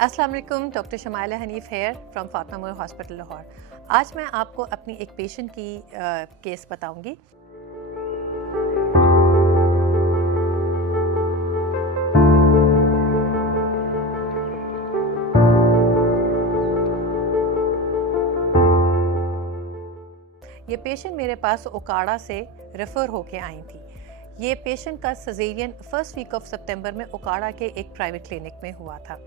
अस्सलाम वालेकुम, doctor Shamaila Hanif here from Fatima मोर हॉस्पिटल लाहौर। आज मैं आपको अपनी एक पेशेंट की केस बताऊंगी। ये पेशेंट मेरे पास ओकाड़ा से रेफ़र होके आई थी। ये पेशेंट का सजेरियन फर्स्ट वीक ऑफ सितंबर में ओकाड़ा के एक प्राइवेट क्लिनिक में हुआ था।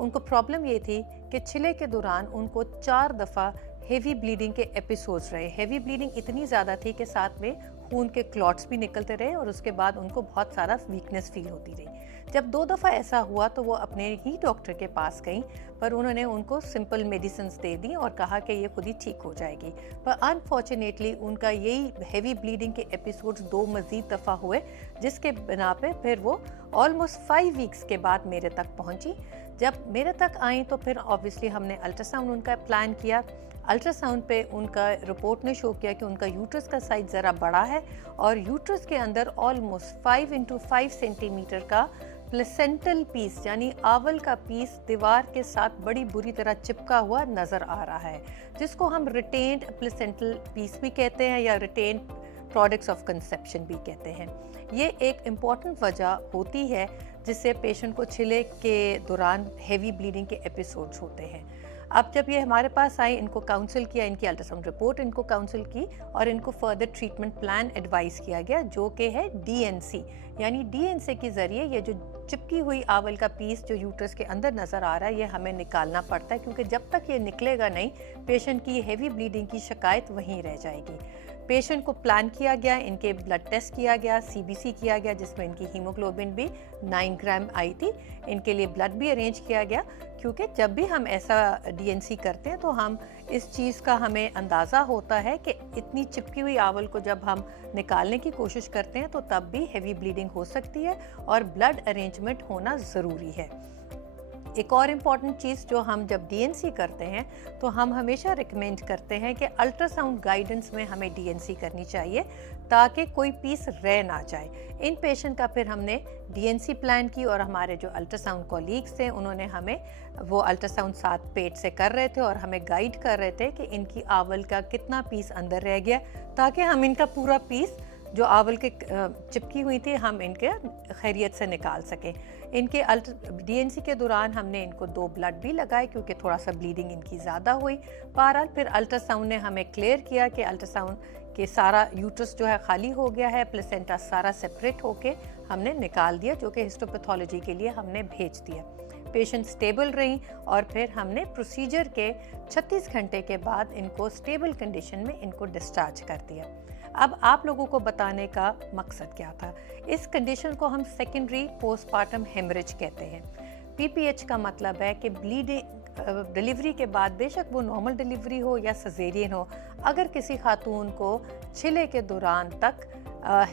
उनको प्रॉब्लम ये थी कि छिले के दौरान उनको 4 दफ़ा हेवी ब्लीडिंग के एपिसोड्स रहे। हेवी ब्लीडिंग इतनी ज़्यादा थी कि साथ में खून के क्लॉट्स भी निकलते रहे और उसके बाद उनको बहुत सारा वीकनेस फील होती रही। जब 2 दफ़ा ऐसा हुआ तो वो अपने ही डॉक्टर के पास गई, पर उन्होंने उनको सिंपल मेडिसिन्स दे दी और कहा कि ये खुद ही ठीक हो जाएगी। पर अनफॉर्चुनेटली उनका यही हेवी ब्लीडिंग के एपिसोड्स 2 मज़ीद दफ़ा हुए, जिसके बिना पे फिर वो ऑलमोस्ट 5 वीक्स के बाद मेरे तक पहुंची। जब मेरे तक आई तो फिर ऑब्वियसली हमने अल्ट्रासाउंड उनका प्लान किया। अल्ट्रासाउंड पे उनका रिपोर्ट ने शो किया कि उनका यूट्रस का साइज ज़रा बड़ा है और यूट्रस के अंदर ऑलमोस्ट 5 इंटू 5 सेंटीमीटर का प्लेसेंटल पीस यानी आवल का पीस दीवार के साथ बड़ी बुरी तरह चिपका हुआ नज़र आ रहा है, जिसको हम रिटेन्ड प्लेसेंटल पीस भी कहते हैं या रिटेन्ड प्रोडक्ट्स ऑफ कंसेप्शन भी कहते हैं। ये एक इम्पॉर्टेंट वजह होती है जिससे पेशेंट को छिले के दौरान हेवी ब्लीडिंग के एपिसोड्स होते हैं। अब जब ये हमारे पास आई, इनको काउंसिल किया, इनकी अल्ट्रासाउंड रिपोर्ट इनको काउंसिल की और इनको फर्दर ट्रीटमेंट प्लान एडवाइस किया गया, जो कि है डीएनसी। यानी डीएनसी के ज़रिए ये जो चिपकी हुई आवल का पीस जो यूट्रस के अंदर नज़र आ रहा है, ये हमें निकालना पड़ता है, क्योंकि जब तक ये निकलेगा नहीं पेशेंट की हेवी ब्लीडिंग की शिकायत वहीं रह जाएगी। पेशेंट को प्लान किया गया, इनके ब्लड टेस्ट किया गया, सीबीसी किया गया, जिसमें इनकी हीमोग्लोबिन भी 9 ग्राम आई थी। इनके लिए ब्लड भी अरेंज किया गया, क्योंकि जब भी हम ऐसा डीएनसी करते हैं तो हम इस चीज़ का हमें अंदाज़ा होता है कि इतनी चिपकी हुई आवल को जब हम निकालने की कोशिश करते हैं तो तब भी हेवी ब्लीडिंग हो सकती है और ब्लड अरेंजमेंट होना ज़रूरी है। एक और इम्पॉर्टेंट चीज़ जो हम जब डीएनसी करते हैं तो हम हमेशा रिकमेंड करते हैं कि अल्ट्रासाउंड गाइडेंस में हमें डीएनसी करनी चाहिए, ताकि कोई पीस रह ना जाए। इन पेशेंट का फिर हमने डीएनसी प्लान की और हमारे जो अल्ट्रासाउंड कॉलीग्स थे उन्होंने हमें वो अल्ट्रासाउंड साथ पेट से कर रहे थे और हमें गाइड कर रहे थे कि इनकी आवल का कितना पीस अंदर रह गया, ताकि हम इनका पूरा पीस जो आवल के चिपकी हुई थी हम इनके खैरियत से निकाल सकें। इनके डीएनसी के दौरान हमने इनको 2 ब्लड भी लगाए, क्योंकि थोड़ा सा ब्लीडिंग इनकी ज़्यादा हुई। बहरहाल फिर अल्ट्रासाउंड ने हमें क्लियर किया कि अल्ट्रासाउंड के सारा यूट्रस जो है खाली हो गया है, प्लेसेंटा सारा सेपरेट होके हमने निकाल दिया, जो कि हिस्टोपैथोलॉजी के लिए हमने भेज दिया। पेशेंट स्टेबल रही और फिर हमने प्रोसीजर के 36 घंटे के बाद इनको स्टेबल कंडीशन में इनको डिस्चार्ज कर दिया। अब आप लोगों को बताने का मकसद क्या था, इस कंडीशन को हम सेकेंडरी पोस्टमार्टम हेमरेज कहते हैं। पीपीएच का मतलब है कि ब्लीडिंग डिलीवरी के बाद, बेशक वो नॉर्मल डिलीवरी हो या सजेरियन हो, अगर किसी खातून को छिले के दौरान तक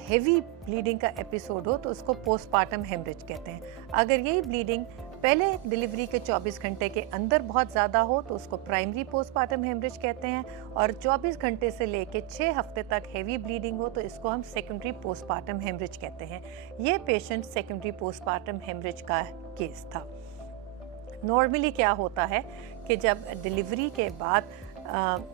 हेवी ब्लीडिंग का एपिसोड हो तो उसको पोस्टमार्टम हेमरेज कहते हैं। अगर यही ब्लीडिंग पहले डिलीवरी के 24 घंटे के अंदर बहुत ज़्यादा हो तो उसको प्राइमरी पोस्टमार्टम हेमरेज कहते हैं, और 24 घंटे से लेके 6 हफ्ते तक हेवी ब्लीडिंग हो तो इसको हम सेकेंडरी पोस्टमार्टम हेमरेज कहते हैं। ये पेशेंट सेकेंडरी पोस्टमार्टम हेमरेज का केस था। नॉर्मली क्या होता है कि जब डिलीवरी के बाद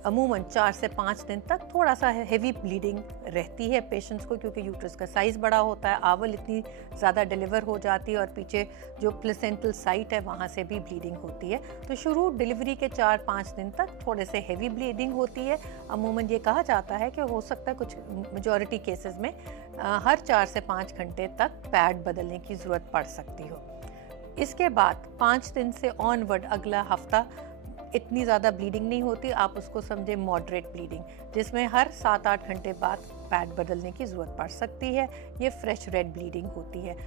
अमूमन 4 से 5 दिन तक थोड़ा सा हेवी ब्लीडिंग रहती है पेशेंट्स को, क्योंकि यूट्रस का साइज़ बड़ा होता है, आवल इतनी ज़्यादा डिलीवर हो जाती है और पीछे जो प्लेसेंटल साइट है वहाँ से भी ब्लीडिंग होती है। तो शुरू डिलीवरी के 4-5 दिन तक थोड़े से हेवी ब्लीडिंग होती है। अमूमन ये कहा जाता है कि हो सकता है कुछ मेजॉरिटी केसेस में हर 4 से 5 घंटे तक पैड बदलने की ज़रूरत पड़ सकती हो। इसके बाद 5 दिन से ऑनवर्ड अगला हफ्ता इतनी ज़्यादा ब्लीडिंग नहीं होती, आप उसको समझें मॉडरेट ब्लीडिंग, जिसमें हर 7-8 घंटे बाद पैड बदलने की ज़रूरत पड़ सकती है। ये फ्रेश रेड ब्लीडिंग होती है।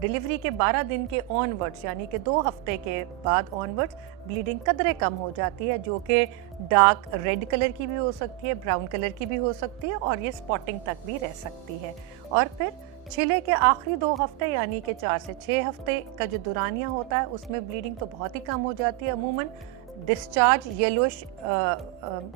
डिलीवरी के 12 दिन के ऑनवर्ड्स यानी कि 2 हफ्ते के बाद ऑनवर्ड्स ब्लीडिंग कदरे कम हो जाती है, जो कि डार्क रेड कलर की भी हो सकती है, ब्राउन कलर की भी हो सकती है और ये स्पॉटिंग तक भी रह सकती है। और फिर छिले के आखिरी 2 हफ्ते यानी कि 4 से 6 हफ्ते का जो दौरानिया होता है उसमें ब्लीडिंग तो बहुत ही कम हो जाती है। अमूमन डिस्चार्ज येलोइश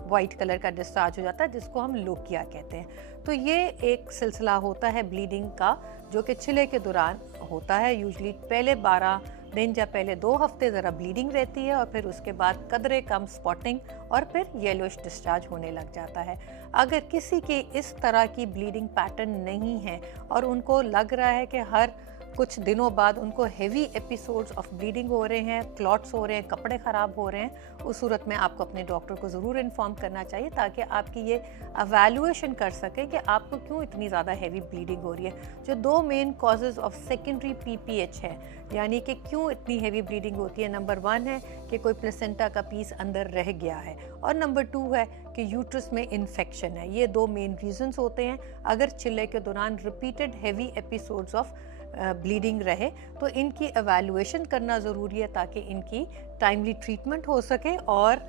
वाइट कलर का डिस्चार्ज हो जाता है, जिसको हम लोकिया कहते हैं। तो ये एक सिलसिला होता है ब्लीडिंग का जो कि छिले के दौरान होता है। यूजली पहले 12 दिन या पहले 2 हफ्ते ज़रा ब्लीडिंग रहती है और फिर उसके बाद कदरे कम स्पॉटिंग और फिर येलोइश डिस्चार्ज होने लग जाता है। अगर किसी के इस तरह की ब्लीडिंग पैटर्न नहीं है और उनको लग रहा है कि हर कुछ दिनों बाद उनको हेवी एपिसोड्स ऑफ ब्लीडिंग हो रहे हैं, क्लॉट्स हो रहे हैं, कपड़े ख़राब हो रहे हैं, उस सूरत में आपको अपने डॉक्टर को ज़रूर इन्फॉर्म करना चाहिए ताकि आपकी ये एवेलुएशन कर सकें कि आपको क्यों इतनी ज़्यादा हेवी ब्लीडिंग हो रही है। जो 2 main causes of secondary PPH है, यानी कि क्यों इतनी हेवी ब्लीडिंग होती है, नंबर 1 है कि कोई प्लेसेंटा का पीस अंदर रह गया है और नंबर 2 है कि यूट्रस में इन्फेक्शन है। ये 2 मेन रीजंस होते हैं। अगर चिल्ले के दौरान repeated heavy episodes of bleeding रहे तो इनकी एवेलुएशन करना ज़रूरी है ताकि इनकी टाइमली ट्रीटमेंट हो सके और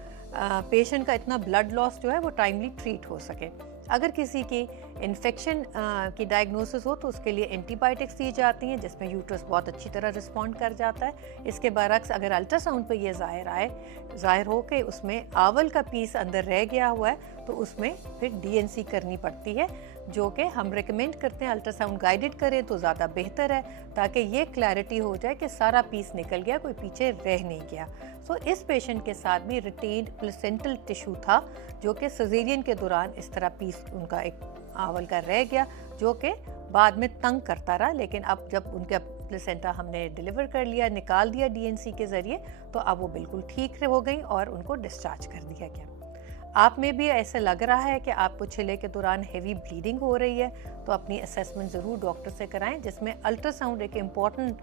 पेशेंट का इतना ब्लड लॉस जो है वो टाइमली ट्रीट हो सके। अगर किसी की इन्फेक्शन की डायग्नोसिस हो तो उसके लिए एंटीबायोटिक्स दी जाती हैं जिसमें यूट्रस बहुत अच्छी तरह रिस्पॉन्ड कर जाता है। इसके बरक्स अगर अल्ट्रासाउंड पे ये ज़ाहिर हो कि उसमें आवल का पीस अंदर रह गया हुआ है तो उसमें फिर डीएनसी करनी पड़ती है, जो कि हम रिकमेंड करते हैं अल्ट्रासाउंड गाइडेड करें तो ज़्यादा बेहतर है ताकि ये क्लैरिटी हो जाए कि सारा पीस निकल गया, कोई पीछे रह नहीं गया। सो इस पेशेंट के साथ भी रिटेन्ड प्लेसेंटल टिश्यू था जो कि सिजेरियन के दौरान इस तरह पीस उनका एक आवल का रह गया जो कि बाद में तंग करता रहा, लेकिन अब जब उनका प्लेसेंटा हमने डिलीवर कर लिया, निकाल दिया डीएनसी के ज़रिए, तो अब वो बिल्कुल ठीक हो गई और उनको डिस्चार्ज कर दिया गया। आप में भी ऐसा लग रहा है कि आपको छिले के दौरान हेवी ब्लीडिंग हो रही है तो अपनी असेसमेंट ज़रूर डॉक्टर से कराएं, जिसमें अल्ट्रासाउंड एक इम्पॉर्टेंट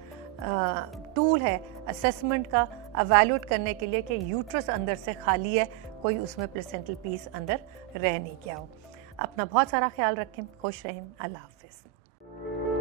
टूल है असेसमेंट का एवेल्यूएट करने के लिए कि यूट्रस अंदर से खाली है, कोई उसमें प्लेसेंटल पीस अंदर रह नहीं गया हो। अपना बहुत सारा ख्याल रखें, खुश रहें, अल्लाह हाफ़िज़।